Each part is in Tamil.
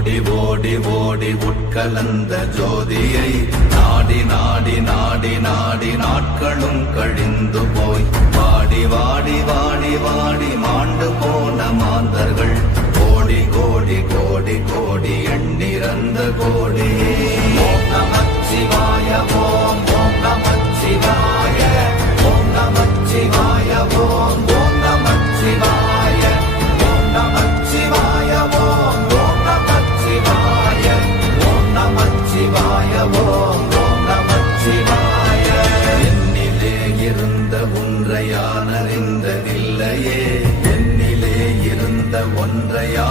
ஓடி ஓடி ஓடி உட்கலந்த ஜோதியை நாடி நாடி நாடி நாடி நாட்களும் கழிந்து போய். வாடி வாடி வாடி வாடி மாண்டு போன மாந்தர்கள். கோடி கோடி கோடி கோடி எண்ணிறந்த கோடி. நமச்சிவா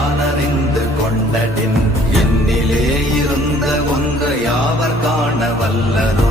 யானறிந்து கொண்டடின். என்னிலே இருந்த ஒன்று யாவர் காண வல்லதோ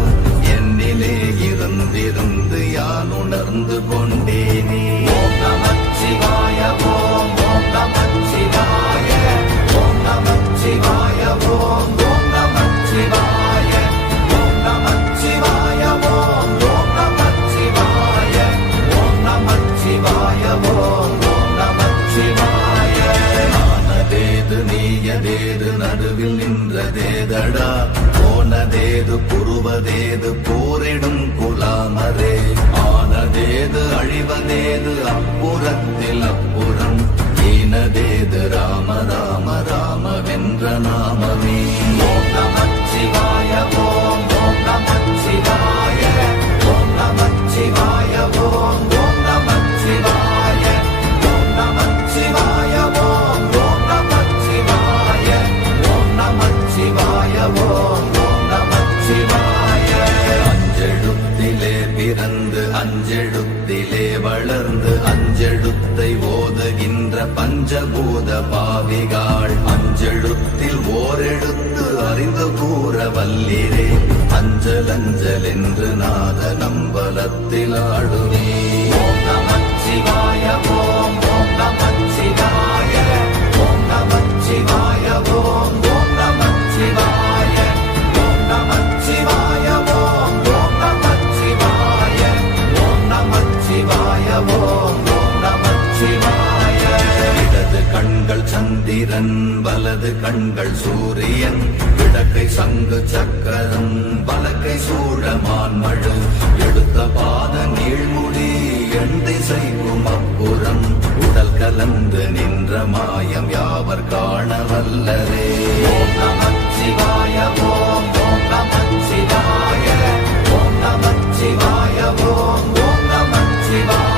the boy. அறிந்து கூற வல்லிரே அஞ்சல் என்று நாத நம்பலத்தில் ஆடுவே நமச்சிவா சந்திரன் வலது கண்கள் சூரியன் இடக்கை சங்கு சக்கரம் வலக்கை சூழமான் மழு. எடுத்த பாத நீழ்முடி எண் திசைக்கும் அப்புறம் உடல் கலந்து நின்ற மாயம் யாவர் காண வல்லரே ஓம் நமத் சிவாய ஓம் ஓம் நமத் சிவாய. ஓம் சிவாய சிவாய.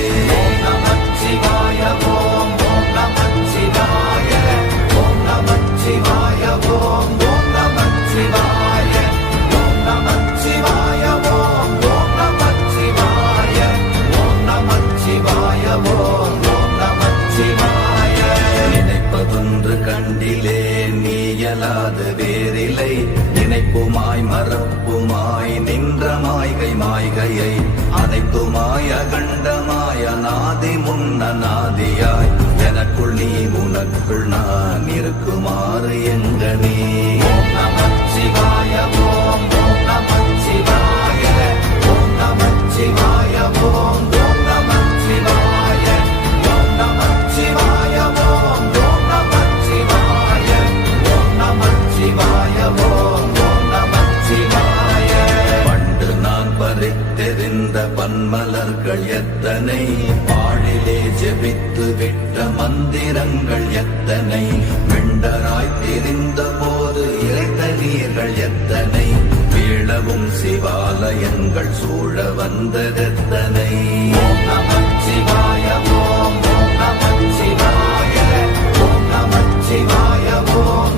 அல்லாது வேறில்லை. நினைப்புமாய் மறப்புமாய் நின்ற மாய்கை மாய்கையை அனைத்துமாய் அகண்டமாய் அநாதி முன்ன நாதியாய் எனக்குள் நீ உனக்குள் நான் இறைத்த எத்தனை? வீழவும் சிவாலயங்கள் சூழ வந்ததெத்தனை ஓம் நமச்சிவாய ஓம் ஓம் நமச்சிவாய ஓம் நமச்சிவாய ஓம்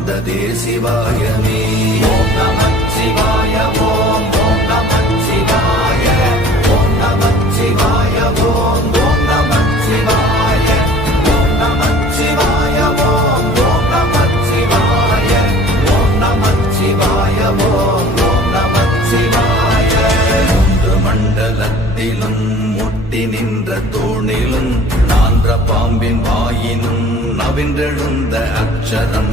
அவ்வுமாய் அமர்ந்ததே சிவாயமே. ஓம் நமச்சிவாய ஓம் ஓம் நமச்சிவாய ஓம் நமச்சிவாய ஓம் ஓம் நமச்சிவாய ஓம் நமச்சிவாய ஓம் ஓம் நமச்சிவாய ஓம் நமச்சிவாய ஓம் ஓம் நமச்சிவாய மூன்று மண்டலத்திலும் முட்டி நின்ற நான்ற பாம்பின் வாயினும் நவின்றெழுந்த அக்ஷரம்.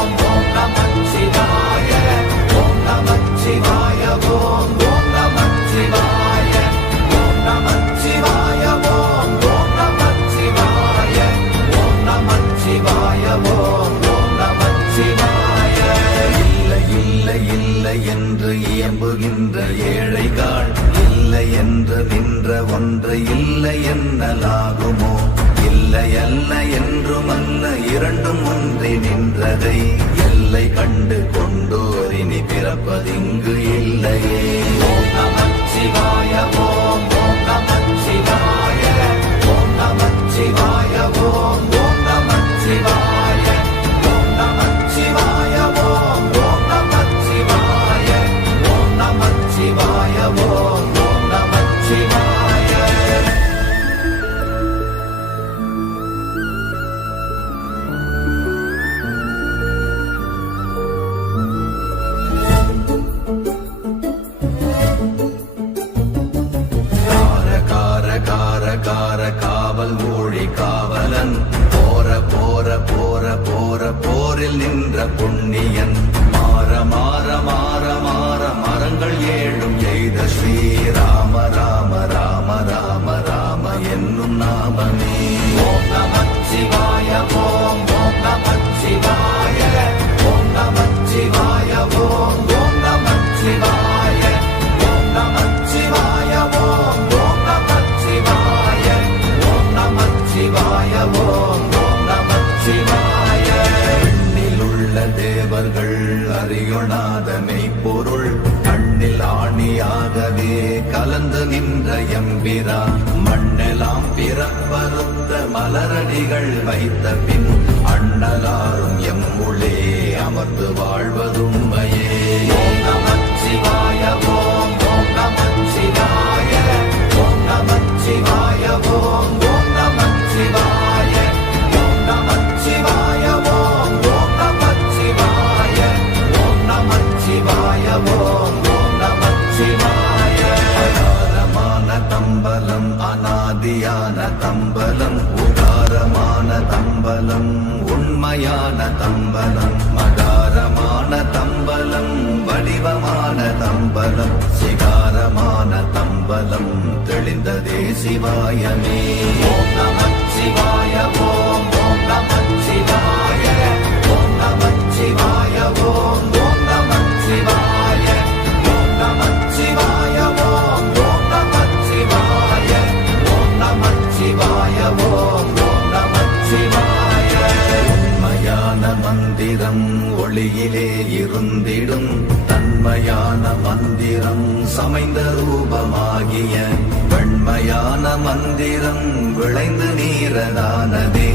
இரண்டும் நின்றதை எல்லை கண்டு கொண்டோரினி பிறப்பதிங்கு இல்லையே. அறியொணாத பொருள் கண்ணில் ஆணியாகவே கலந்து நின்ற எம்பிரா மண்ணெல்லாம் பிறப்பருத்த மலரடிகள் வைத்த பின் அண்ணலாரும் எம்முளே அமர்ந்து வாழ்வதுண்மையே ஓம் நமச்சிவாய தெளிந்ததே சிவாயமே ஓம் நமச்சிவாய ஓம் ஒளியிலே இருந்திடும் தன்மையான மந்திரம் சமைந்த ரூபமாகிய வெண்மையான மந்திரம் விளைந்து நீரதானதே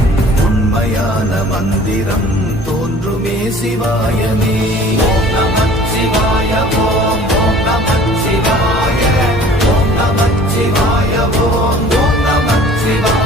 உண்மையான மந்திரம் தோன்றுமே சிவாயமே. ஓம் நமச்சிவாய ஓம் ஓம் நமச்சிவாய ஓம் நமச்சிவாய ஓம் ஓம் நமச்சிவாய ஓம்